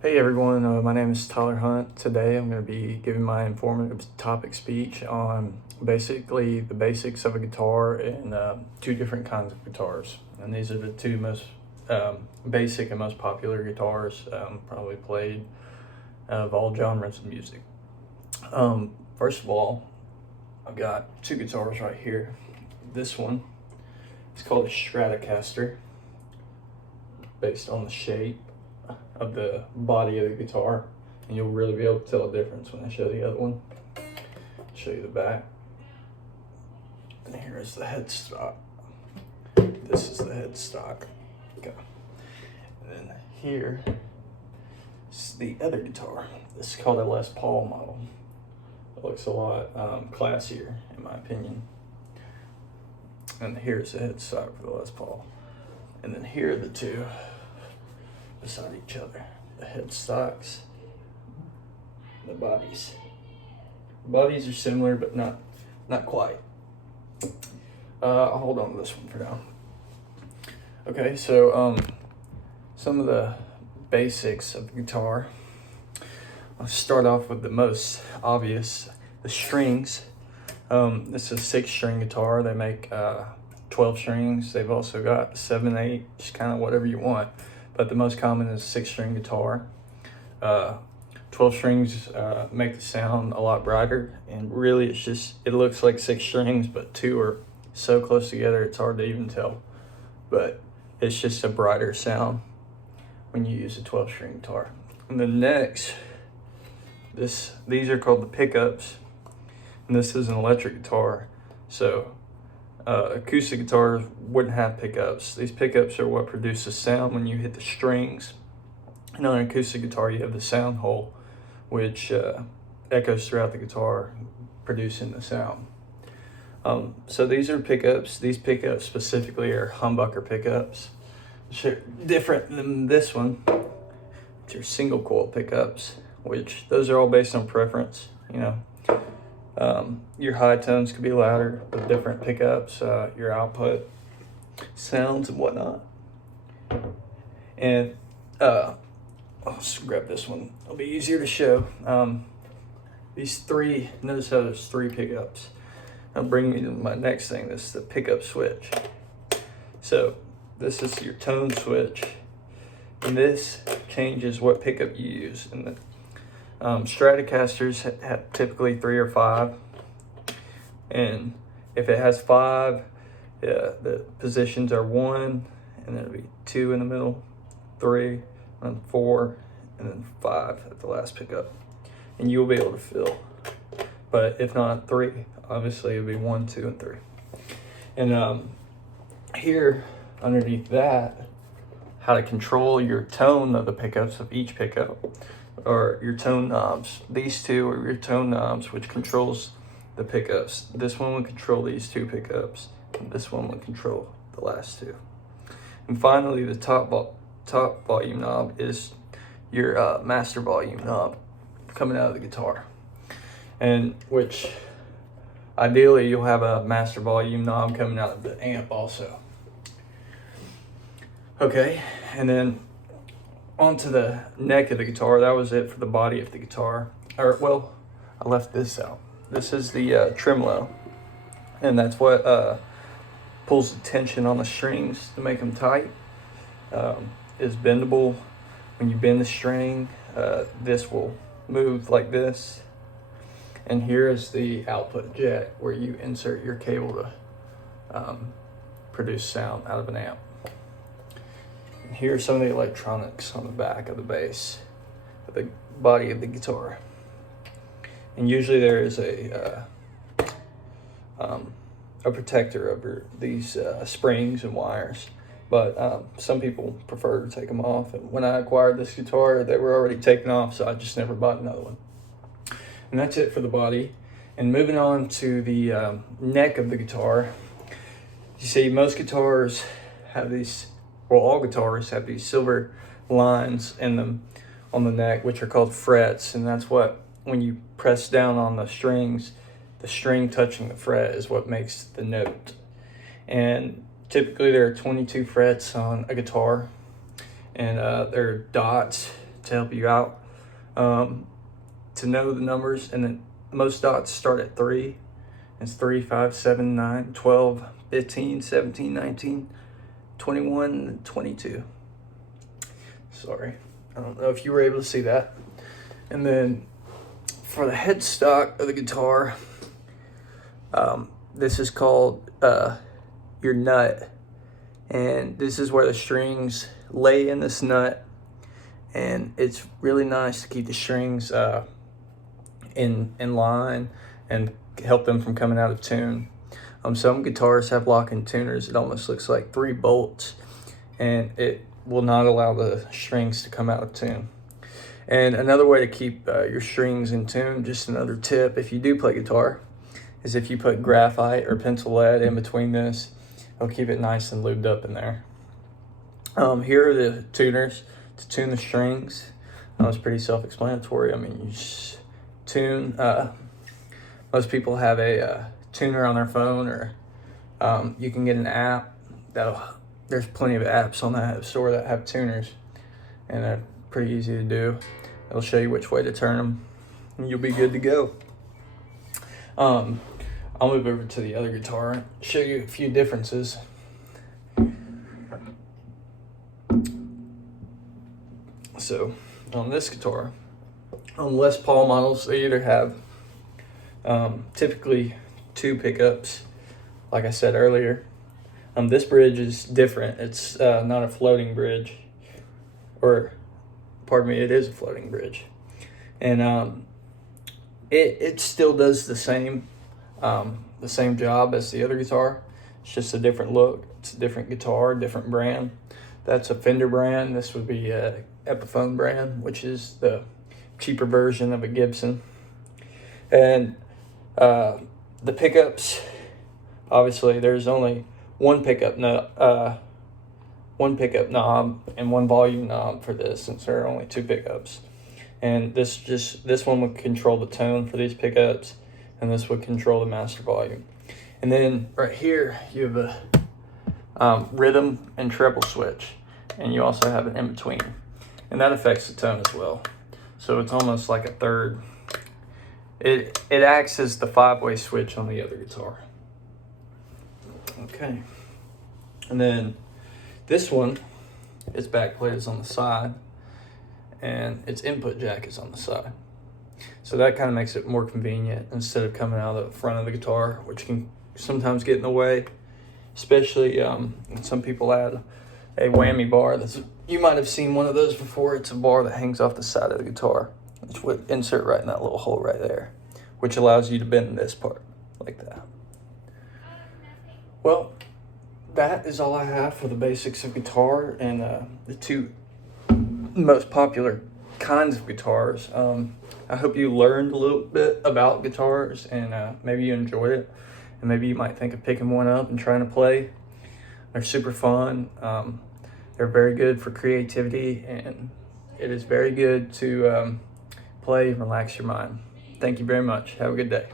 Hey everyone, my name is Tyler Hunt. Today I'm going to be giving my informative topic speech on basically the basics of a guitar and two different kinds of guitars. And these are the two most basic and most popular guitars probably played of all genres of music. First of all, I've got two guitars right here. This one is called a Stratocaster, based on the shape of the body of the guitar, and you'll really be able to tell the difference when I show the other one. I'll show you the back, and here is the headstock. This is the headstock. Okay. And then here is the other guitar. This is called a Les Paul model. It looks a lot classier in my opinion. And here's the headstock for the Les Paul. And then here are the two beside each other, the headstocks, the bodies. The bodies are similar, but not quite. I'll hold on to this one for now. Okay, so some of the basics of the guitar. I'll start off with the most obvious, the strings. This is a 6-string guitar. They make 12 strings. They've also got 7, 8, just kind of whatever you want. But the most common is 6-string guitar. 12 strings make the sound a lot brighter, and really it looks like 6 strings, but 2 are so close together it's hard to even tell. But it's just a brighter sound when you use a 12-string guitar. And then next, these are called the pickups, and this is an electric guitar. So acoustic guitars wouldn't have pickups. These pickups are what produces sound when you hit the strings. And on an acoustic guitar, you have the sound hole, which echoes throughout the guitar, producing the sound. So these are pickups. These pickups specifically are humbucker pickups, which are different than this one, which are single coil pickups, which those are all based on preference, you know. Your high tones could be louder with different pickups, your output sounds and whatnot. And I'll just grab this one. It'll be easier to show. Notice how there's 3 pickups. That'll bring me to my next thing. This is the pickup switch. So this is your tone switch, and this changes what pickup you use. And the Stratocasters have typically 3 or 5, and if it has 5, the positions are 1, and then it'll be 2 in the middle, 3, and 4, and then 5 at the last pickup, and you'll be able to fill. But if not 3, obviously it'll be 1, 2, and 3. And here underneath that, how to control your tone of the pickups of each pickup, or your tone knobs. These two are your tone knobs, which controls the pickups. This one will control these 2 pickups, and this one will control the last 2. And finally, the top volume knob is your master volume knob coming out of the guitar, and which ideally you'll have a master volume knob coming out of the amp also. Okay, and then onto the neck of the guitar. That was it for the body of the guitar. Or, well, I left this out. This is the tremolo, and that's what pulls the tension on the strings to make them tight. Is bendable. When you bend the string, this will move like this. And here is the output jack, where you insert your cable to produce sound out of an amp. And here's some of the electronics on the back of the bass, of the body of the guitar. And usually there is a protector over these springs and wires, but some people prefer to take them off. And when I acquired this guitar, they were already taken off, so I just never bought another one. And that's it for the body. And moving on to the neck of the guitar, you see most guitars have these, well, all guitars have these silver lines in them on the neck, which are called frets. And that's what, when you press down on the strings, the string touching the fret is what makes the note. And typically there are 22 frets on a guitar, and there are dots to help you out to know the numbers. And then most dots start at 3. It's 3, 5, 7, 9, 12, 15, 17, 19, 21, 22. Sorry, I don't know if you were able to see that. And then for the headstock of the guitar, this is called your nut. And this is where the strings lay in this nut. And it's really nice to keep the strings in line and help them from coming out of tune. Some guitars have lock-in tuners. It almost looks like 3 bolts, and it will not allow the strings to come out of tune. And another way to keep your strings in tune, just another tip if you do play guitar, is if you put graphite or pencil lead in between this, it'll keep it nice and lubed up in there. Here are the tuners to tune the strings. It's pretty self-explanatory. I mean, you just tune. Most people have a tuner on their phone, or you can get an app. There's plenty of apps on the App Store that have tuners, and they're pretty easy to do. It'll show you which way to turn them, and you'll be good to go. I'll move over to the other guitar and show you a few differences. So on this guitar, on Les Paul models, they either have typically 2 pickups, like I said earlier. This bridge is different. It's not a floating bridge, or pardon me, it is a floating bridge. And it still does the same job as the other guitar. It's just a different look. It's a different guitar, different brand. That's a Fender brand. This would be a Epiphone brand, which is the cheaper version of a Gibson. And the pickups, obviously there's only one pickup knob and one volume knob for this, since there are only 2 pickups. And this one would control the tone for these pickups, and this would control the master volume. And then right here you have a rhythm and treble switch, and you also have an in between, and that affects the tone as well. So it's almost like a third. It acts as the 5-way switch on the other guitar. Okay. And then this one, its backplate is on the side, and its input jack is on the side. So that kind of makes it more convenient instead of coming out of the front of the guitar, which can sometimes get in the way, especially some people add a whammy bar. You might have seen one of those before. It's a bar that hangs off the side of the guitar. Which would insert right in that little hole right there, which allows you to bend this part like that. Well, that is all I have for the basics of guitar and the 2 most popular kinds of guitars. I hope you learned a little bit about guitars, and maybe you enjoyed it, and maybe you might think of picking one up and trying to play. They're super fun. They're very good for creativity, and it is very good to play and relax your mind. Thank you very much. Have a good day.